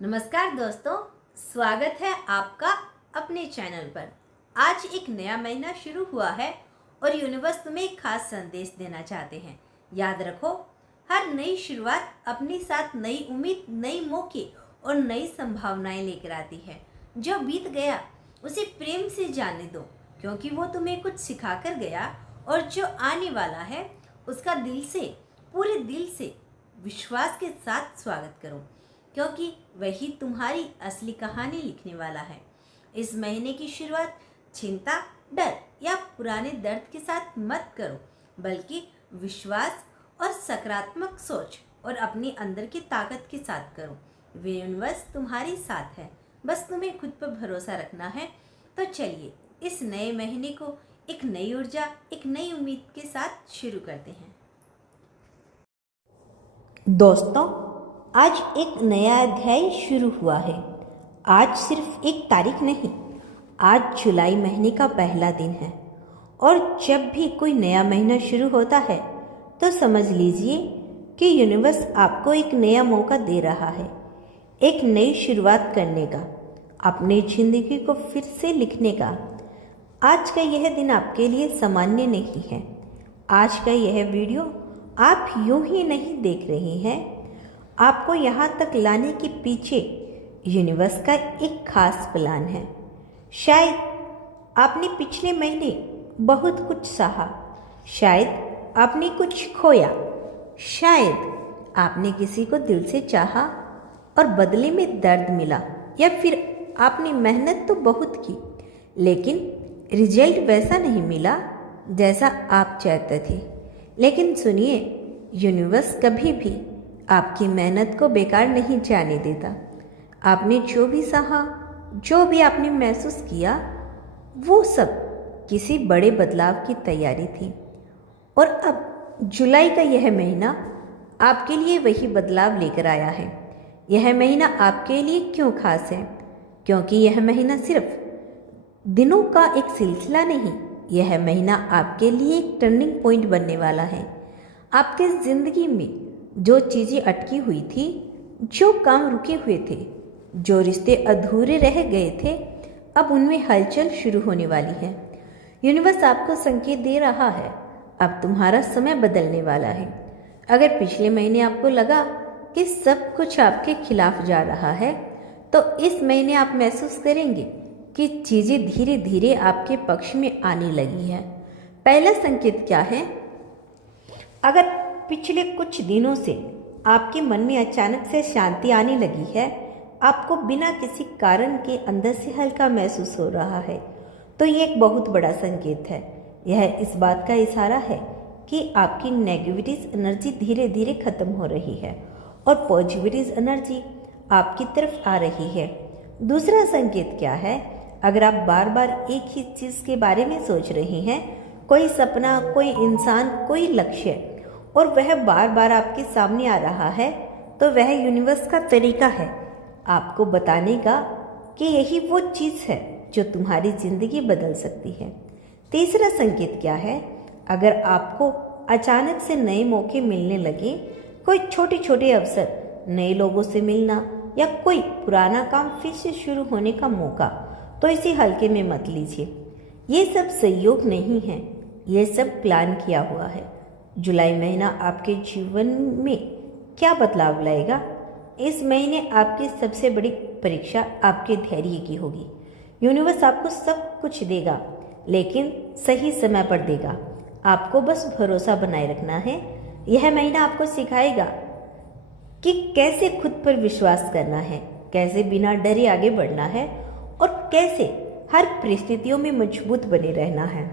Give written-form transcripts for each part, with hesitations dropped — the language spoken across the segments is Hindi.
नमस्कार दोस्तों, स्वागत है आपका अपने चैनल पर। आज एक नया महीना शुरू हुआ है और यूनिवर्स तुम्हें एक खास संदेश देना चाहते हैं। याद रखो, हर नई शुरुआत अपने साथ नई उम्मीद, नई मौके और नई संभावनाएं लेकर आती है। जो बीत गया उसे प्रेम से जाने दो, क्योंकि वो तुम्हें कुछ सिखा कर गया, और जो आने वाला है उसका दिल से, पूरे दिल से विश्वास के साथ स्वागत करो, क्योंकि वही तुम्हारी असली कहानी लिखने वाला है। इस महीने की शुरुआत चिंता, डर या पुराने दर्द के साथ मत करो, बल्कि विश्वास और सकारात्मक सोच और अपने अंदर की ताकत के साथ करो। वे यूनिवर्स तुम्हारे साथ है, बस तुम्हें खुद पर भरोसा रखना है। तो चलिए इस नए महीने को एक नई ऊर्जा, एक नई उम्मीद के साथ शुरू करते हैं। दोस्तों, आज एक नया अध्याय शुरू हुआ है। आज सिर्फ एक तारीख नहीं, आज जुलाई महीने का पहला दिन है। और जब भी कोई नया महीना शुरू होता है तो समझ लीजिए कि यूनिवर्स आपको एक नया मौका दे रहा है, एक नई शुरुआत करने का, अपनी जिंदगी को फिर से लिखने का। आज का यह दिन आपके लिए सामान्य नहीं है। आज का यह वीडियो आप यूं ही नहीं देख रहे हैं। आपको यहाँ तक लाने के पीछे यूनिवर्स का एक खास प्लान है। शायद आपने पिछले महीने बहुत कुछ सहा, शायद आपने कुछ खोया, शायद आपने किसी को दिल से चाहा और बदले में दर्द मिला, या फिर आपने मेहनत तो बहुत की लेकिन रिजल्ट वैसा नहीं मिला जैसा आप चाहते थे। लेकिन सुनिए, यूनिवर्स कभी भी आपकी मेहनत को बेकार नहीं जाने देता। आपने जो भी सहा, जो भी आपने महसूस किया, वो सब किसी बड़े बदलाव की तैयारी थी। और अब जुलाई का यह महीना आपके लिए वही बदलाव लेकर आया है। यह महीना आपके लिए क्यों खास है? क्योंकि यह महीना सिर्फ दिनों का एक सिलसिला नहीं, यह महीना आपके लिए एक टर्निंग पॉइंट बनने वाला है। आपके ज़िंदगी में जो चीज़ें अटकी हुई थी, जो काम रुके हुए थे, जो रिश्ते अधूरे रह गए थे, अब उनमें हलचल शुरू होने वाली है। यूनिवर्स आपको संकेत दे रहा है, अब तुम्हारा समय बदलने वाला है। अगर पिछले महीने आपको लगा कि सब कुछ आपके खिलाफ जा रहा है, तो इस महीने आप महसूस करेंगे कि चीज़ें धीरे धीरे आपके पक्ष में आने लगी है। पहला संकेत क्या है? अगर पिछले कुछ दिनों से आपके मन में अचानक से शांति आने लगी है, आपको बिना किसी कारण के अंदर से हल्का महसूस हो रहा है, तो ये एक बहुत बड़ा संकेत है। यह इस बात का इशारा है कि आपकी नेगेटिव एनर्जी धीरे धीरे खत्म हो रही है और पॉजिटिव एनर्जी आपकी तरफ आ रही है। दूसरा संकेत क्या है? अगर आप बार बार एक ही चीज़ के बारे में सोच रहे हैं, कोई सपना, कोई इंसान, कोई लक्ष्य, और वह बार बार आपके सामने आ रहा है, तो वह यूनिवर्स का तरीका है आपको बताने का कि यही वो चीज़ है जो तुम्हारी ज़िंदगी बदल सकती है। तीसरा संकेत क्या है? अगर आपको अचानक से नए मौके मिलने लगे, कोई छोटे छोटे अवसर, नए लोगों से मिलना, या कोई पुराना काम फिर से शुरू होने का मौका, तो इसे हल्के में मत लीजिए। ये सब संयोग नहीं है, ये सब प्लान किया हुआ है। जुलाई महीना आपके जीवन में क्या बदलाव लाएगा? इस महीने आपकी सबसे बड़ी परीक्षा आपके धैर्य की होगी। यूनिवर्स आपको सब कुछ देगा, लेकिन सही समय पर देगा। आपको बस भरोसा बनाए रखना है। यह महीना आपको सिखाएगा कि कैसे खुद पर विश्वास करना है, कैसे बिना डरे आगे बढ़ना है, और कैसे हर परिस्थितियों में मजबूत बने रहना है।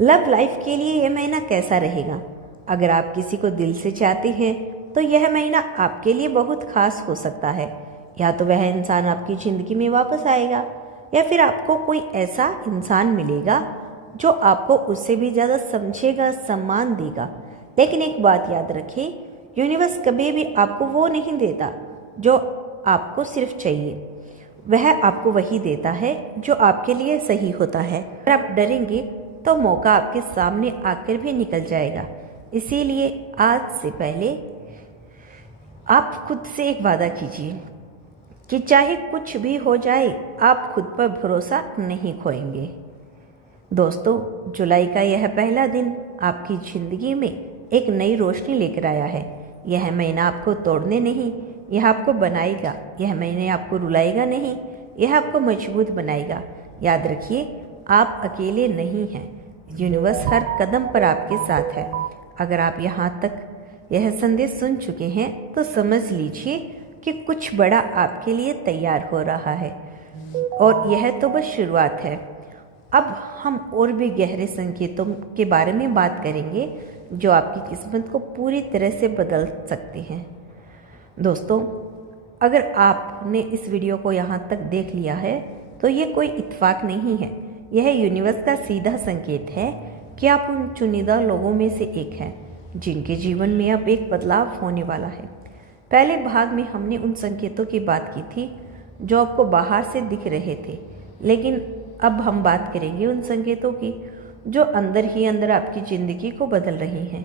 लव लाइफ के लिए यह महीना कैसा रहेगा? अगर आप किसी को दिल से चाहते हैं तो यह महीना आपके लिए बहुत खास हो सकता है। या तो वह इंसान आपकी ज़िंदगी में वापस आएगा, या फिर आपको कोई ऐसा इंसान मिलेगा जो आपको उससे भी ज़्यादा समझेगा, सम्मान देगा। लेकिन एक बात याद रखिए, यूनिवर्स कभी भी आपको वो नहीं देता जो आपको सिर्फ चाहिए, वह आपको वही देता है जो आपके लिए सही होता है। अगर आप डरेंगे तो मौका आपके सामने आकर भी निकल जाएगा। इसीलिए आज से पहले आप खुद से एक वादा कीजिए कि चाहे कुछ भी हो जाए आप खुद पर भरोसा नहीं खोएंगे। दोस्तों, जुलाई का यह पहला दिन आपकी ज़िंदगी में एक नई रोशनी लेकर आया है। यह महीना आपको तोड़ने नहीं, यह आपको बनाएगा। यह महीने आपको रुलाएगा नहीं, यह आपको मजबूत बनाएगा। याद रखिए, आप अकेले नहीं हैं। यूनिवर्स हर कदम पर आपके साथ है। अगर आप यहाँ तक यह संदेश सुन चुके हैं तो समझ लीजिए कि कुछ बड़ा आपके लिए तैयार हो रहा है और यह तो बस शुरुआत है। अब हम और भी गहरे संकेतों के बारे में बात करेंगे जो आपकी किस्मत को पूरी तरह से बदल सकते हैं। दोस्तों, अगर आपने इस वीडियो को यहाँ तक देख लिया है तो ये कोई इत्तेफाक नहीं है। यह यूनिवर्स का सीधा संकेत है कि आप उन चुनिंदा लोगों में से एक हैं जिनके जीवन में अब एक बदलाव होने वाला है। पहले भाग में हमने उन संकेतों की बात की थी जो आपको बाहर से दिख रहे थे, लेकिन अब हम बात करेंगे उन संकेतों की जो अंदर ही अंदर आपकी ज़िंदगी को बदल रही हैं।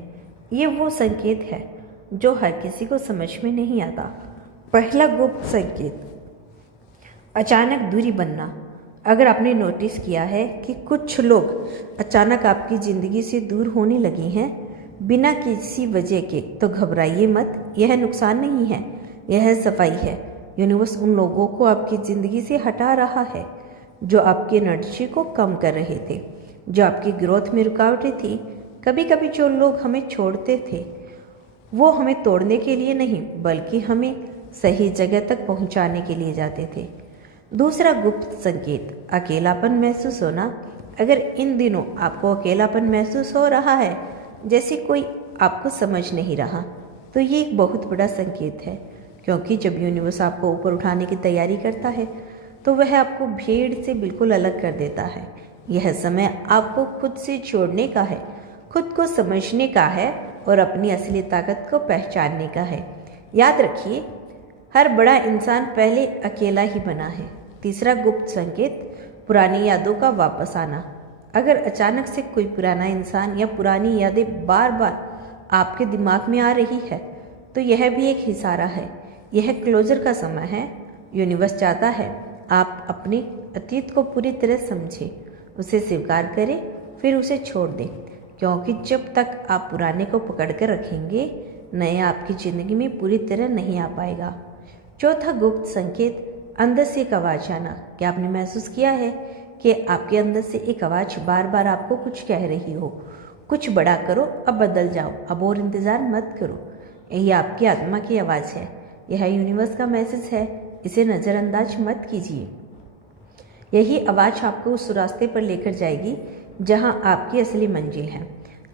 ये वो संकेत है जो हर किसी को समझ में नहीं आता। पहला गुप्त संकेत, अचानक दूरी बनना। अगर आपने नोटिस किया है कि कुछ लोग अचानक आपकी ज़िंदगी से दूर होने लगे हैं बिना किसी वजह के, तो घबराइए मत। यह नुकसान नहीं है, यह सफाई है। यूनिवर्स उन लोगों को आपकी ज़िंदगी से हटा रहा है जो आपकी एनर्जी को कम कर रहे थे, जो आपकी ग्रोथ में रुकावटें थी। कभी कभी जो लोग हमें छोड़ते थे वो हमें तोड़ने के लिए नहीं बल्कि हमें सही जगह तक पहुंचाने के लिए जाते थे। दूसरा गुप्त संकेत, अकेलापन महसूस होना। अगर इन दिनों आपको अकेलापन महसूस हो रहा है, जैसे कोई आपको समझ नहीं रहा, तो ये एक बहुत बड़ा संकेत है, क्योंकि जब यूनिवर्स आपको ऊपर उठाने की तैयारी करता है तो वह आपको भीड़ से बिल्कुल अलग कर देता है। यह समय आपको खुद से जोड़ने का है, खुद को समझने का है और अपनी असली ताकत को पहचानने का है। याद रखिए, हर बड़ा इंसान पहले अकेला ही बना है। तीसरा गुप्त संकेत, पुरानी यादों का वापस आना। अगर अचानक से कोई पुराना इंसान या पुरानी यादें बार बार आपके दिमाग में आ रही है तो यह भी एक इशारा है। यह क्लोजर का समय है। यूनिवर्स चाहता है आप अपने अतीत को पूरी तरह समझें, उसे स्वीकार करें, फिर उसे छोड़ दें, क्योंकि जब तक आप पुराने को पकड़ कर रखेंगे नया आपकी ज़िंदगी में पूरी तरह नहीं आ पाएगा। चौथा गुप्त संकेत, अंदर से एक आवाज़ आना। क्या आपने महसूस किया है कि आपके अंदर से एक आवाज़ बार बार आपको कुछ कह रही हो, कुछ बड़ा करो, अब बदल जाओ, अब और इंतज़ार मत करो। यही आपकी आत्मा की आवाज़ है, यह यूनिवर्स का मैसेज है, इसे नज़रअंदाज मत कीजिए। यही आवाज़ आपको उस रास्ते पर लेकर जाएगी जहां आपकी असली मंजिल है।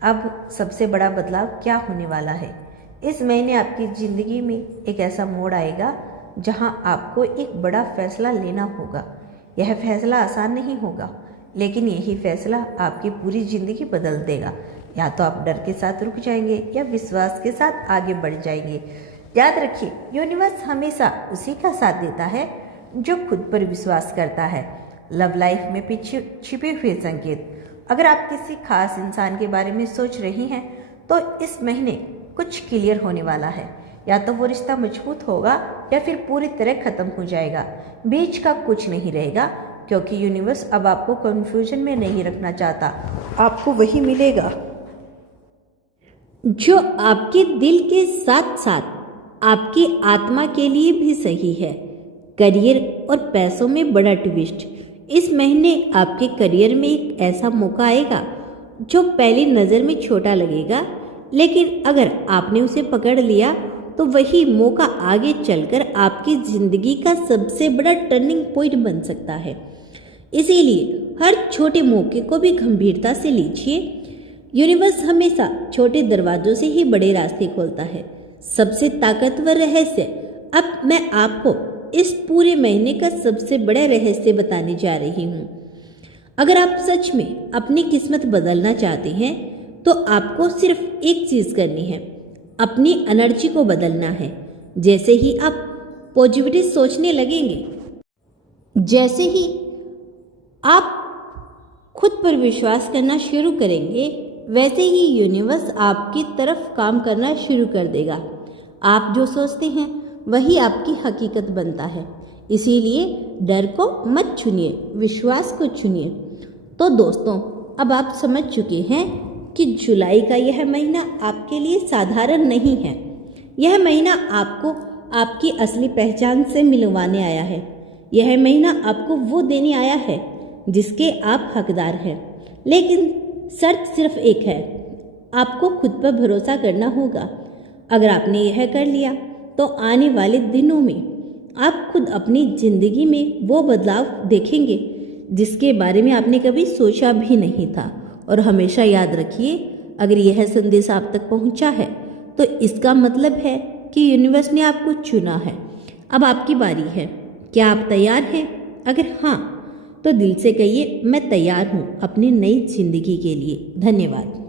अब सबसे बड़ा बदलाव क्या होने वाला है? इस महीने आपकी ज़िंदगी में एक ऐसा मोड़ आएगा जहां आपको एक बड़ा फैसला लेना होगा। यह फैसला आसान नहीं होगा, लेकिन यही फैसला आपकी पूरी ज़िंदगी बदल देगा। या तो आप डर के साथ रुक जाएंगे या विश्वास के साथ आगे बढ़ जाएंगे। याद रखिए, यूनिवर्स हमेशा उसी का साथ देता है जो खुद पर विश्वास करता है। लव लाइफ में पीछे छिपे हुए संकेत। अगर आप किसी खास इंसान के बारे में सोच रही हैं तो इस महीने कुछ क्लियर होने वाला है। या तो वो रिश्ता मजबूत होगा या फिर पूरी तरह खत्म हो जाएगा। बीच का कुछ नहीं रहेगा, क्योंकि यूनिवर्स अब आपको कंफ्यूजन में नहीं रखना चाहता। आपको वही मिलेगा जो आपके दिल के साथ साथ आपकी आत्मा के लिए भी सही है। करियर और पैसों में बड़ा ट्विस्ट। इस महीने आपके करियर में एक ऐसा मौका आएगा जो पहली नज़र में छोटा लगेगा, लेकिन अगर आपने उसे पकड़ लिया तो वही मौका आगे चलकर आपकी ज़िंदगी का सबसे बड़ा टर्निंग पॉइंट बन सकता है। इसीलिए हर छोटे मौके को भी गंभीरता से लीजिए। यूनिवर्स हमेशा छोटे दरवाजों से ही बड़े रास्ते खोलता है। सबसे ताकतवर रहस्य, अब मैं आपको इस पूरे महीने का सबसे बड़ा रहस्य बताने जा रही हूँ। अगर आप सच में अपनी किस्मत बदलना चाहते हैं तो आपको सिर्फ एक चीज़ करनी है, अपनी एनर्जी को बदलना है। जैसे ही आप पॉजिटिविटी सोचने लगेंगे, जैसे ही आप खुद पर विश्वास करना शुरू करेंगे, वैसे ही यूनिवर्स आपकी तरफ काम करना शुरू कर देगा। आप जो सोचते हैं वही आपकी हकीकत बनता है। इसीलिए डर को मत चुनिए, विश्वास को चुनिए। तो दोस्तों, अब आप समझ चुके हैं कि जुलाई का यह महीना आपके लिए साधारण नहीं है। यह महीना आपको आपकी असली पहचान से मिलवाने आया है। यह महीना आपको वो देने आया है जिसके आप हकदार हैं। लेकिन शर्त सिर्फ एक है, आपको खुद पर भरोसा करना होगा। अगर आपने यह कर लिया तो आने वाले दिनों में आप खुद अपनी जिंदगी में वो बदलाव देखेंगे जिसके बारे में आपने कभी सोचा भी नहीं था। और हमेशा याद रखिए, अगर यह संदेश आप तक पहुंचा है तो इसका मतलब है कि यूनिवर्स ने आपको चुना है। अब आपकी बारी है। क्या आप तैयार हैं? अगर हाँ, तो दिल से कहिए, मैं तैयार हूँ अपनी नई जिंदगी के लिए। धन्यवाद।